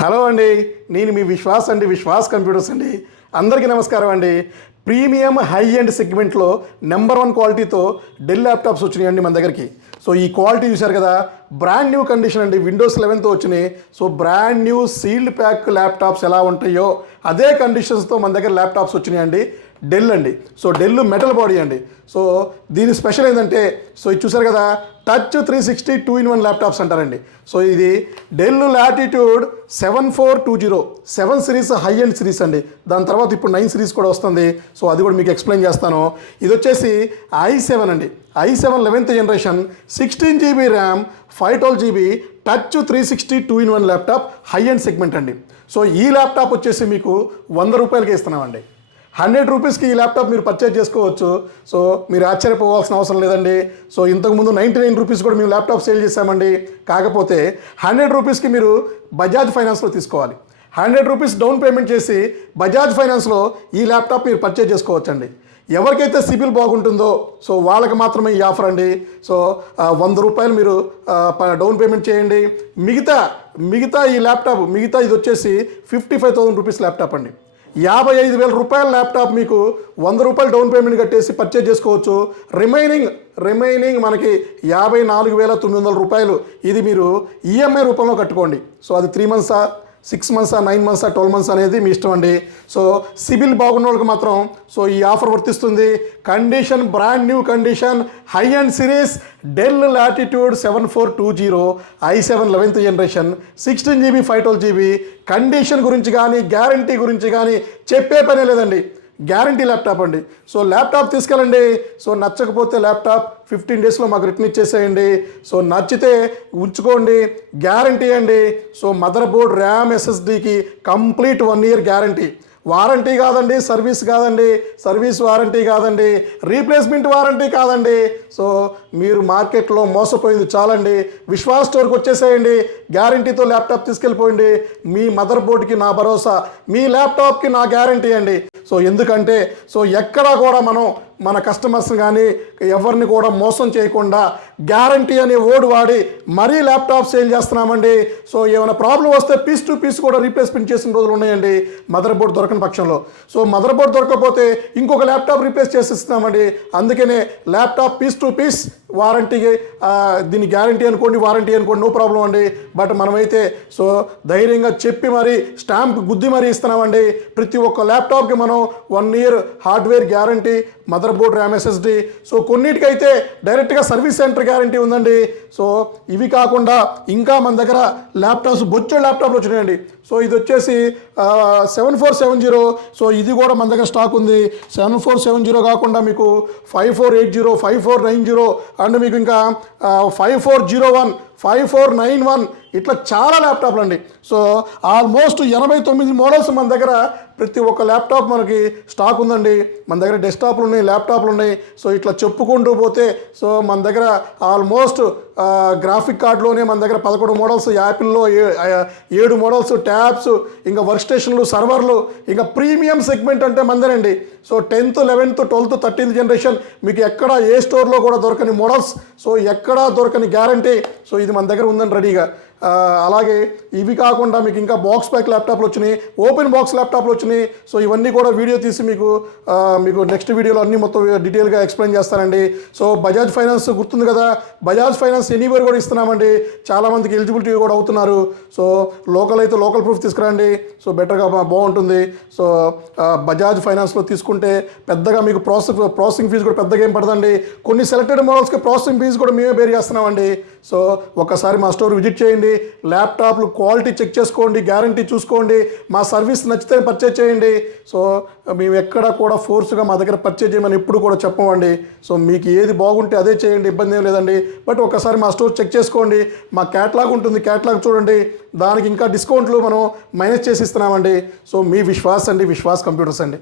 Hello అండి, నేను మీ విశ్వాస్ అండి, విశ్వాస్ కంప్యూటర్స్ అండి. అందరికీ నమస్కారం అండి. ప్రీమియం హై ఎండ్ సెగ్మెంట్లో నెంబర్ 1 క్వాలిటీతో డెల్ ల్యాప్టాప్స్ వచ్చినాయండి మన దగ్గరికి. సో ఈ క్వాలిటీ చూశారు కదా, బ్రాండ్ న్యూ కండిషన్ అండి, విండోస్ 11తో వచ్చినాయి. So brand new sealed pack laptops ఎలా ఉంటాయో అదే కండిషన్స్తో మన దగ్గర ల్యాప్టాప్స్ వచ్చినాయండి. డెల్ అండి. సో డెల్ మెటల్ బాడీ అండి. సో దీని స్పెషల్ ఏంటంటే, సో ఇది చూసారు కదా, టచ్ 360 2-in-1 ల్యాప్టాప్స్ అంటారండి. సో ఇది del latitude 7420 7 series high end series అండి. దాని తర్వాత ఇప్పుడు 9 సిరీస్ కూడా వస్తుంది. సో అది కూడా మీకు ఎక్స్ప్లెయిన్ చేస్తాను. ఇది వచ్చేసి i7 అండి, i7 11th generation, 16 GB RAM, 512 GB, touch 360 2-in-1 laptop, high end segment అండి. సో ఈ ల్యాప్టాప్ వచ్చేసి మీకు 100 రూపాయలకి ఇస్తున్నామండి. 100 రూపీస్కి ఈ ల్యాప్టాప్ మీరు పర్చేజ్ చేసుకోవచ్చు. సో మీరు ఆశ్చర్యపోవాల్సిన అవసరం లేదండి. సో ఇంతకుముందు 99 రూపీస్ కూడా మేము ల్యాప్టాప్ సేల్ చేసామండి. కాకపోతే 100 రూపీస్కి మీరు బజాజ్ ఫైనాన్స్లో తీసుకోవాలి. 100 రూపీస్ డౌన్ పేమెంట్ చేసి బజాజ్ ఫైనాన్స్లో ఈ ల్యాప్టాప్ మీరు పర్చేజ్ చేసుకోవచ్చండి. ఎవరికైతే సిబిల్ బాగుంటుందో సో వాళ్ళకి మాత్రమే ఈ ఆఫర్ అండి. సో 100 రూపాయలు మీరు డౌన్ పేమెంట్ చేయండి. మిగతా ఈ ల్యాప్టాప్ ఇది వచ్చేసి 55,000 రూపీస్ ల్యాప్టాప్ అండి. 55,000 రూపాయల ల్యాప్టాప్ మీకు 100 రూపాయలు డౌన్ పేమెంట్ కట్టేసి పర్చేజ్ చేసుకోవచ్చు. రిమైనింగ్ మనకి 54,900 రూపాయలు ఇది మీరు ఈఎంఐ రూపంలో కట్టుకోండి. సో అది 3 మంత్సా, 6 మంత్సా, 9 మంత్సా, 12 మంత్స్ అనేది మీ ఇష్టం అండి. సో సిబిల్ బాగున్న వాళ్ళకి మాత్రం సో ఈ ఆఫర్ వర్తిస్తుంది. Condition brand new condition, high and series, del latitude 7420 i7 11th generation, 16 GB 512 GB. Condition గురించి కానీ గ్యారంటీ గురించి కానీ చెప్పే పనే లేదండి. గ్యారంటీ ల్యాప్టాప్ అండి. సో ల్యాప్టాప్ తీసుకెళ్ళండి. సో నచ్చకపోతే ల్యాప్టాప్ 15 డేస్లో మాకు రిటర్న్ ఇచ్చేసేయండి. సో నచ్చితే ఉంచుకోండి, గ్యారంటీ అండి. సో మదర్ బోర్డ్, ర్యామ్, SSDకి కంప్లీట్ 1 year గ్యారంటీ. వారంటీ కాదండి, సర్వీస్ వారంటీ కాదండి, రీప్లేస్మెంట్ వారంటీ కాదండి. సో మీరు మార్కెట్లో మోసపోయింది చాలండి. విశ్వాస్ స్టోర్కి వచ్చేసేయండి, గ్యారంటీతో ల్యాప్టాప్ తీసుకెళ్ళిపోయింది. మీ మదర్ బోర్డ్కి నా భరోసా, మీ ల్యాప్టాప్కి నా గ్యారంటీ అండి. సో ఎందుకంటే సో ఎక్కడా కూడా మనం మన కస్టమర్స్ కానీ ఎవరిని కూడా మోసం చేయకుండా గ్యారంటీ అనే వర్డ్ వాడి మరీ ల్యాప్టాప్ సేల్ చేస్తున్నామండి. సో ఏమైనా ప్రాబ్లం వస్తే పీస్ టు పీస్ కూడా రీప్లేస్మెంట్ చేసిన రోజులు ఉన్నాయండి మదర్ బోర్డ్ దొరకని పక్షంలో. సో మదర్ బోర్డ్ దొరకకపోతే ఇంకొక ల్యాప్టాప్ రీప్లేస్ చేసిస్తున్నామండి. అందుకనే ల్యాప్టాప్ పీస్ టు పీస్ వారంటీకి, దీని గ్యారంటీ అనుకోండి, వారంటీ అనుకోండి, నో ప్రాబ్లం అండి. బట్ మనమైతే సో ధైర్యంగా చెప్పి మరీ స్టాంప్ గుద్ది మరీ ఇస్తున్నామండి. ప్రతి ఒక్క ల్యాప్టాప్కి మనం 1 year hardware guarantee, motherboard, RAM, SSD. So కొన్నిటికైతే డైరెక్ట్గా సర్వీస్ సెంటర్ గ్యారంటీ ఉందండి. సో ఇవి కాకుండా ఇంకా మన దగ్గర ల్యాప్టాప్స్ బొచ్చే ల్యాప్టాప్లు వచ్చినాయండి. సో ఇది వచ్చేసి 7470. సో ఇది కూడా మన దగ్గర స్టాక్ ఉంది. 7470 కాకుండా మీకు 5480, 5490 అండ్ మీకు ఇంకా 5401, 5491 ఇట్లా చాలా ల్యాప్టాప్లు అండి. సో ఆల్మోస్ట్ 89 మోడల్స్ మన దగ్గర ప్రతి ఒక్క ల్యాప్టాప్ మనకి స్టాక్ ఉందండి. మన దగ్గర డెస్క్టాప్లు ఉన్నాయి, ల్యాప్టాప్లు ఉన్నాయి. సో ఇట్లా చెప్పుకుంటూ పోతే సో మన దగ్గర ఆల్మోస్ట్ గ్రాఫిక్ కార్డులోనే మన దగ్గర 11 మోడల్స్, యాపిల్లో 7 మోడల్స్, ట్యాబ్స్, ఇంకా వర్క్ స్టేషన్లు, సర్వర్లు, ఇంకా ప్రీమియం సెగ్మెంట్ అంటే మందేనండి. So 10th 11th 12th 13th generation మీకు ఎక్కడ ఏ స్టోర్లో కూడా దొరకని మోడల్స్, సో ఎక్కడా దొరకని గ్యారంటీ. సో ఇది మన దగ్గర ఉందండి రెడీగా. అలాగే ఇవి కాకుండా మీకు ఇంకా బాక్స్ ప్యాక్ ల్యాప్టాప్లు వచ్చినాయి, ఓపెన్ బాక్స్ ల్యాప్టాప్లు వచ్చినాయి. సో ఇవన్నీ కూడా వీడియో తీసి మీకు నెక్స్ట్ వీడియోలో అన్నీ మొత్తం డీటెయిల్గా ఎక్స్ప్లెయిన్ చేస్తానండి. సో బజాజ్ ఫైనాన్స్ గుర్తుంది కదా, బజాజ్ ఫైనాన్స్ ఎనీవేర్ కూడా ఇస్తున్నామండి. చాలామందికి ఎలిజిబిలిటీ కూడా అవుతున్నారు. సో లోకల్ అయితే లోకల్ ప్రూఫ్ తీసుకురండి. సో బెటర్గా బాగుంటుంది. సో బజాజ్ ఫైనాన్స్లో తీసుకుంటే పెద్దగా మీకు ప్రాసెసింగ్ ఫీజు కూడా పెద్దగా ఏం పడదండి. కొన్ని సెలెక్టెడ్ మోడల్స్కి ప్రాసెసింగ్ ఫీజు కూడా మేమే బేర్ చేస్తున్నామండి. సో ఒకసారి మా స్టోర్ విజిట్ చేయండి, ల్యాప్టాప్లు క్వాలిటీ చెక్ చేసుకోండి, గ్యారంటీ చూసుకోండి, మా సర్వీస్ నచ్చితే పర్చేజ్ చేయండి. సో మేము ఎక్కడ కూడా ఫోర్స్గా మా దగ్గర పర్చేజ్ చేయమని ఎప్పుడు కూడా చెప్పమండి. సో మీకు ఏది బాగుంటే అదే చేయండి, ఇబ్బంది ఏం లేదండి. బట్ ఒకసారి మా స్టోర్ చెక్ చేసుకోండి, మా క్యాటలాగ్ ఉంటుంది, క్యాటలాగ్ చూడండి, దానికి ఇంకా డిస్కౌంట్లు మనం మైనస్ చేసి ఇస్తున్నామండి. సో మీ విశ్వాస్ అండి, విశ్వాస్ కంప్యూటర్స్ అండి.